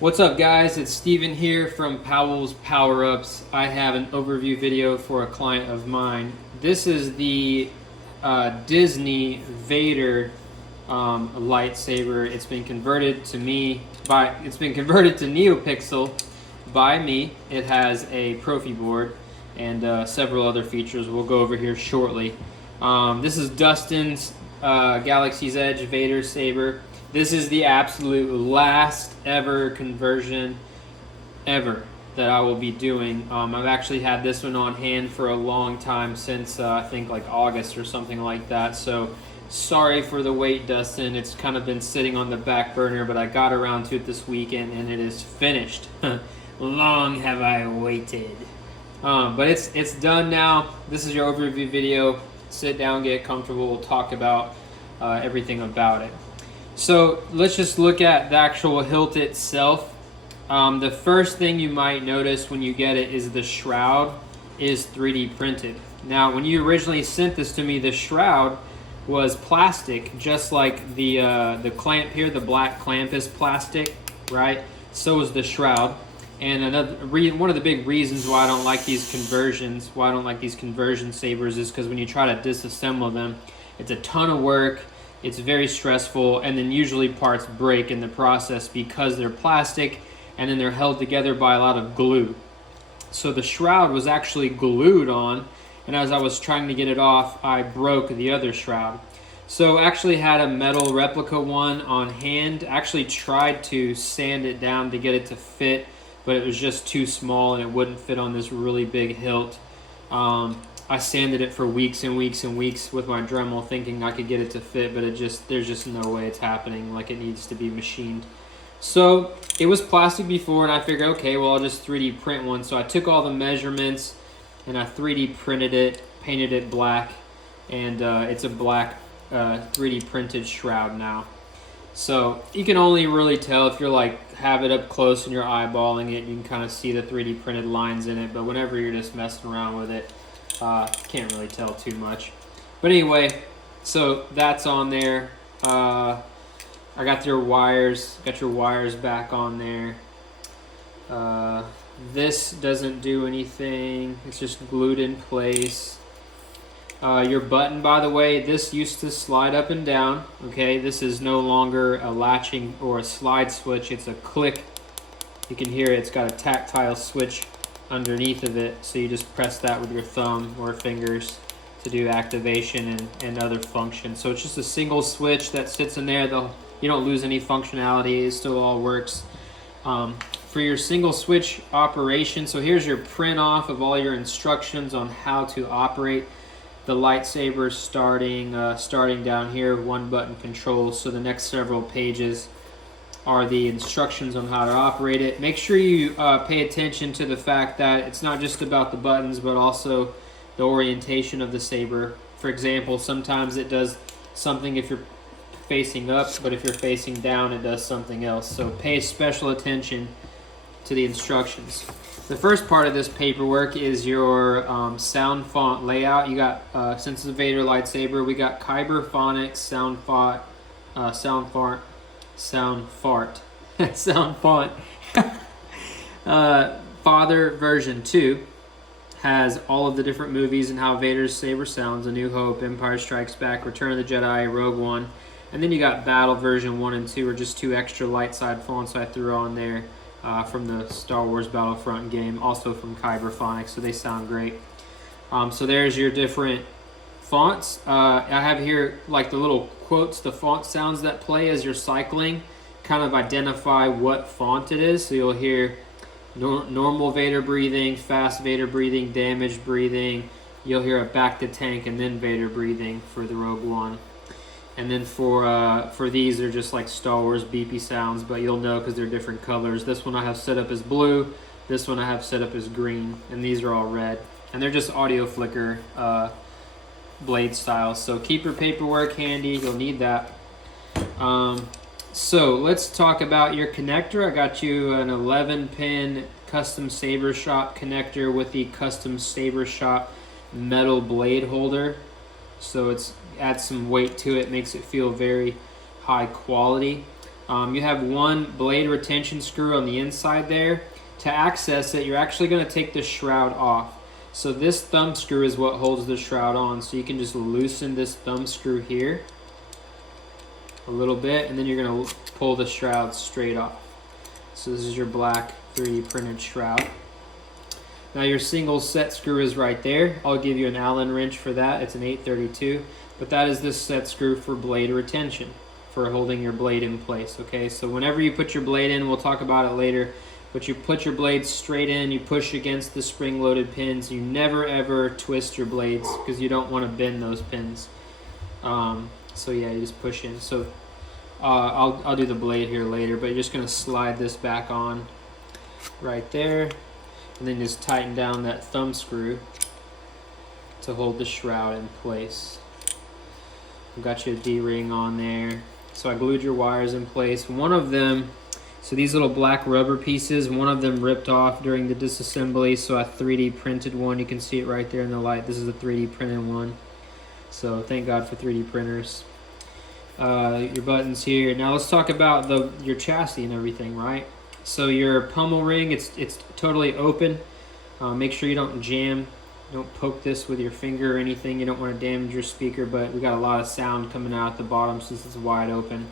What's up, guys? It's Steven here from Powell's Power Ups. I have an overview video for a client of mine. This is the Disney Vader lightsaber. It's been converted to NeoPixel by me. It has a Profi board and several other features we'll go over here shortly. This is Dustin's Galaxy's Edge Vader saber. This is the absolute last ever conversion ever that I will be doing. I've actually had this one on hand for a long time, since I think like August or something like that. So sorry for the wait, Dustin. It's kind of been sitting on the back burner, but I got around to it this weekend and it is finished. Long have I waited. But it's done now. This is your overview video. Sit down, get comfortable, we'll talk about everything about it. So let's just look at the actual hilt itself. The first thing you might notice when you get it is the shroud is 3D printed. Now, when you originally sent this to me, the shroud was plastic, just like the clamp here. The black clamp is plastic, right? So is the shroud. And one of the big reasons why I don't like these conversion sabers is because when you try to disassemble them, it's a ton of work. It's very stressful, and then usually parts break in the process because they're plastic, and then they're held together by a lot of glue. So the shroud was actually glued on, and as I was trying to get it off, I broke the other shroud. So I actually had a metal replica one on hand. I actually tried to sand it down to get it to fit, but it was just too small and it wouldn't fit on this really big hilt. I sanded it for weeks and weeks and weeks with my Dremel, thinking I could get it to fit, but there's just no way it's happening. Like, it needs to be machined. So it was plastic before, and I figured, okay, well, I'll just 3D print one. So I took all the measurements and I 3D printed it, painted it black, and it's a black 3D printed shroud now. So you can only really tell if you're have it up close and you're eyeballing it. You can kind of see the 3D printed lines in it, but whenever you're just messing around with it, can't really tell too much. But anyway, so that's on there. I got your wires back on there. This doesn't do anything. It's just glued in place. Your button, by the way, this used to slide up and down. Okay, this is no longer a latching or a slide switch. It's a click. You can hear it. It's got a tactile switch underneath of it, so you just press that with your thumb or fingers to do activation and other functions. So it's just a single switch that sits in there. You don't lose any functionality. It still all works. For your single switch operation, so here's your print off of all your instructions on how to operate the lightsaber, starting down here, one button controls. So the next several pages are the instructions on how to operate it. Make sure you pay attention to the fact that it's not just about the buttons, but also the orientation of the saber. For example, sometimes it does something if you're facing up, but if you're facing down, it does something else. So pay special attention to the instructions. The first part of this paperwork is your sound font layout. You got, since it's a Vader lightsaber, we got Kyber Phonics sound font, Father version 2 has all of the different movies and how Vader's saber sounds: A New Hope, Empire Strikes Back, Return of the Jedi, Rogue One. And then you got Battle version 1 and 2 are just two extra light side fonts I threw on there from the Star Wars Battlefront game, also from Kyber Phonics, so they sound great. So there's your different fonts. I have here like the little quotes, the font sounds that play as you're cycling, kind of identify what font it is. So you'll hear normal Vader breathing, fast Vader breathing, damaged breathing. You'll hear a back to tank and then Vader breathing for the Rogue One. And then for these, they're just like Star Wars beepy sounds, but you'll know because they're different colors. This one I have set up as blue. This one I have set up as green, and these are all red. And they're just audio flicker blade styles. So keep your paperwork handy. You'll need that. So let's talk about your connector. I got you an 11-pin custom Saber Shop connector with the custom Saber Shop metal blade holder. So it's adds some weight to it, makes it feel very high quality. You have one blade retention screw on the inside there. To access it, you're actually going to take the shroud off. So this thumb screw is what holds the shroud on. So you can just loosen this thumb screw here a little bit, and then you're going to pull the shroud straight off. So this is your black 3D printed shroud. Now your single set screw is right there. I'll give you an Allen wrench for that. It's an 832, but that is this set screw for blade retention, for holding your blade in place. Okay, so whenever you put your blade in, we'll talk about it later, but you put your blade straight in, you push against the spring-loaded pins. You never ever twist your blades because you don't want to bend those pins. So yeah, you just push in. So I'll do the blade here later, but you're just going to slide this back on right there, and then just tighten down that thumb screw to hold the shroud in place. I've got your D-ring on there. So I glued your wires in place. One of them, so these little black rubber pieces, one of them ripped off during the disassembly, so I 3D printed one. You can see it right there in the light. This is a 3D printed one. So thank God for 3D printers. Your buttons here. Now let's talk about your chassis and everything, right? So your pommel ring, it's totally open. Make sure you don't jam, don't poke this with your finger or anything. You don't want to damage your speaker, but we got a lot of sound coming out at the bottom since it's wide open.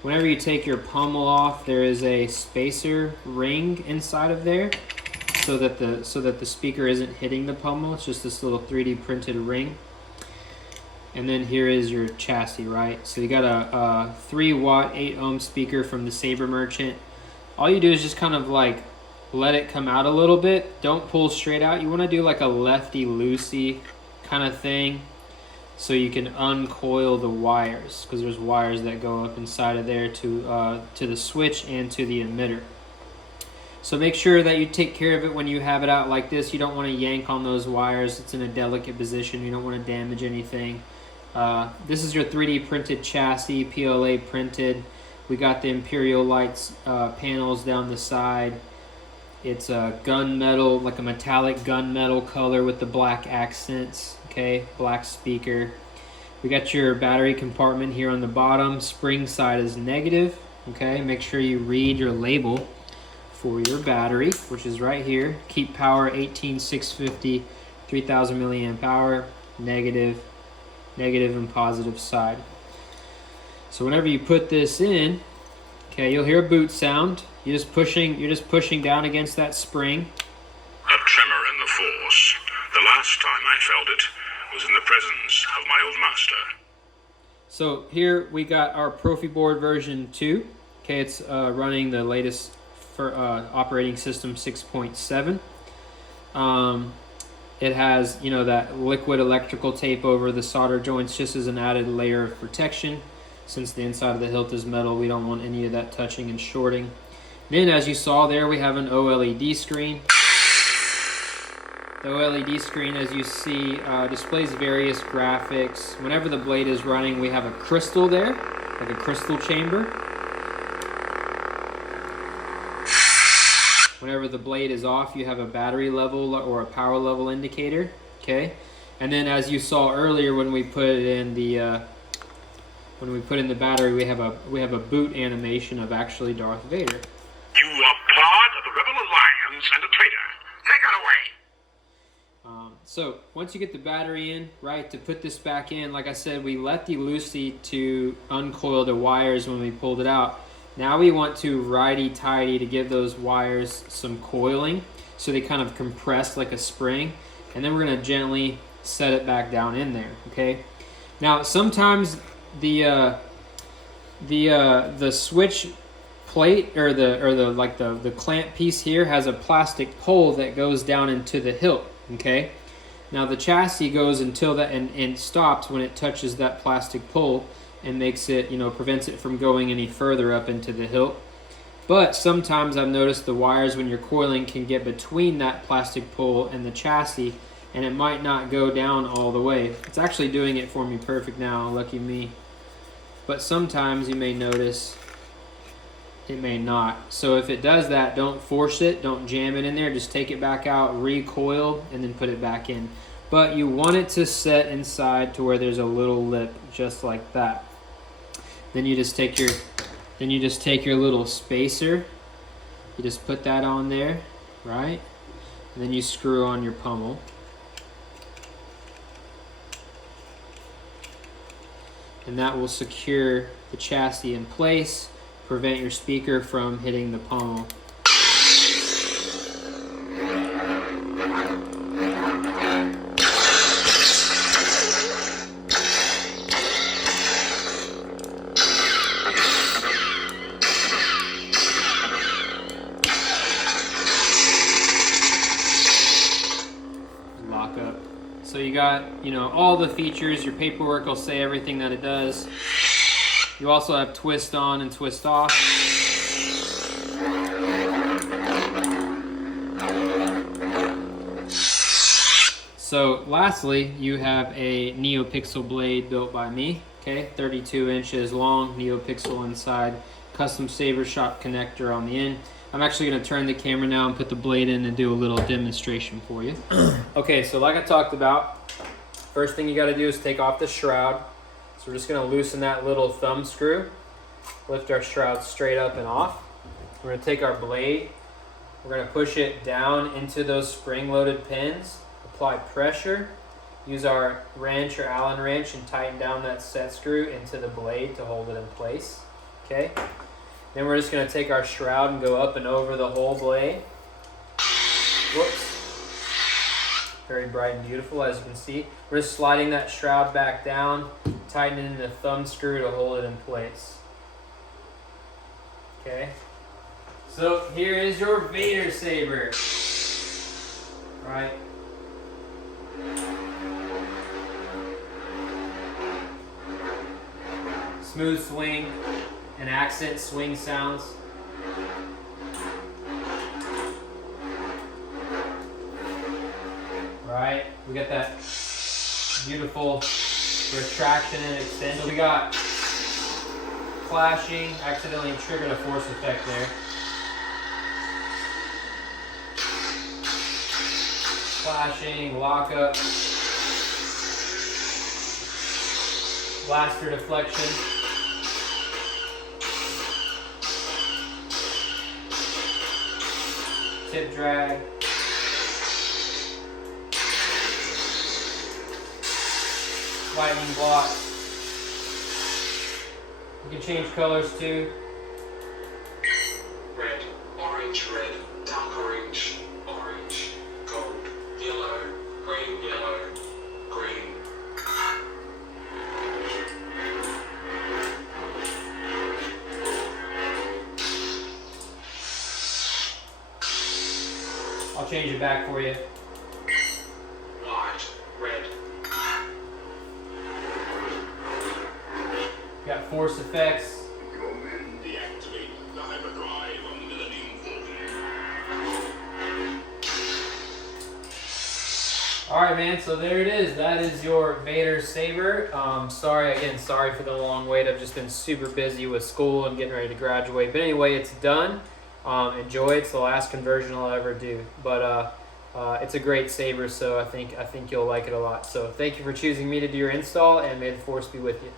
Whenever you take your pommel off, there is a spacer ring inside of there, so that the speaker isn't hitting the pommel. It's just this little 3D printed ring. And then here is your chassis, right? So you got a 3 watt 8 ohm speaker from the Sabre Merchant. All you do is just kind of like let it come out a little bit. Don't pull straight out. You want to do like a lefty-loosey kind of thing, so you can uncoil the wires, because there's wires that go up inside of there to the switch and to the emitter. So make sure that you take care of it when you have it out like this. You don't want to yank on those wires. It's in a delicate position. You don't want to damage anything. This is your 3D printed chassis, PLA printed. We got the Imperial Lights panels down the side. It's a gunmetal, like a metallic gunmetal color with the black accents. Okay, black speaker. We got your battery compartment here on the bottom. Spring side is negative. Okay, make sure you read your label for your battery, which is right here. Keep power 18650, 3000 milliamp hour, negative and positive side. So whenever you put this in, okay, you'll hear a boot sound. You're just pushing down against that spring. A tremor in the force. The last time I felt it was in the presence of my old master. So here we got our Profi board version 2. Okay, it's running the latest for operating system 6.7. It has, that liquid electrical tape over the solder joints just as an added layer of protection. Since the inside of the hilt is metal, we don't want any of that touching and shorting. Then, as you saw there, we have an OLED screen. The OLED screen, as you see, displays various graphics. Whenever the blade is running, we have a crystal there, like a crystal chamber. Whenever the blade is off, you have a battery level or a power level indicator. Okay, and then as you saw earlier, when we put it in the battery, we have a boot animation of actually Darth Vader. You are part of the Rebel Alliance and a traitor. Take it away. So once you get the battery in, right, to put this back in, like I said, we lefty-loosey to uncoil the wires when we pulled it out. Now we want to righty-tighty to give those wires some coiling so they kind of compress like a spring, and then we're going to gently set it back down in there, okay? Now sometimes the switch plate or the clamp piece here has a plastic pole that goes down into the hilt, okay? Now the chassis goes until that and stops when it touches that plastic pole, and makes it, prevents it from going any further up into the hilt. But sometimes I've noticed the wires, when you're coiling, can get between that plastic pole and the chassis, and it might not go down all the way. It's actually doing it for me perfect now, lucky me. But sometimes you may notice it may not. So if it does that, don't force it, don't jam it in there, just take it back out, recoil, and then put it back in. But you want it to set inside to where there's a little lip, just like that. Then you just take your Then you just take your little spacer, you just put that on there, right? And then you screw on your pommel. And that will secure the chassis in place, prevent your speaker from hitting the pommel. Lock up. So you got, all the features. Your paperwork will say everything that it does. You also have twist on and twist off. So lastly, you have a NeoPixel blade built by me. Okay, 32 inches long, NeoPixel inside, custom saber shop connector on the end. I'm actually going to turn the camera now and put the blade in and do a little demonstration for you. Okay, so like I talked about, first thing you got to do is take off the shroud. So we're just going to loosen that little thumb screw, lift our shroud straight up and off. We're going to take our blade, we're going to push it down into those spring-loaded pins, apply pressure, use our wrench or Allen wrench and tighten down that set screw into the blade to hold it in place. Okay. Then we're just going to take our shroud and go up and over the whole blade. Whoops. Very bright and beautiful, as you can see. We're just sliding that shroud back down, tightening the thumb screw to hold it in place. Okay. So here is your Vader saber. Right. Smooth swing and accent swing sounds. Right, we got that beautiful retraction and extension. We got flashing, accidentally triggered a force effect there. Flashing, lockup, blaster deflection. Tip drag. Lightning block. You can change colors too. Red, orange, dark orange, orange, gold, yellow, green, green. I'll change it back for you. White, red. Got force effects. Your men deactivate the hyperdrive on Millennium Falcon. Alright, man, so there it is. That is your Vader saber. Sorry for the long wait. I've just been super busy with school and getting ready to graduate. But anyway, it's done. Enjoy it. It's the last conversion I'll ever do. But it's a great saber, so I think you'll like it a lot. So thank you for choosing me to do your install, and may the force be with you.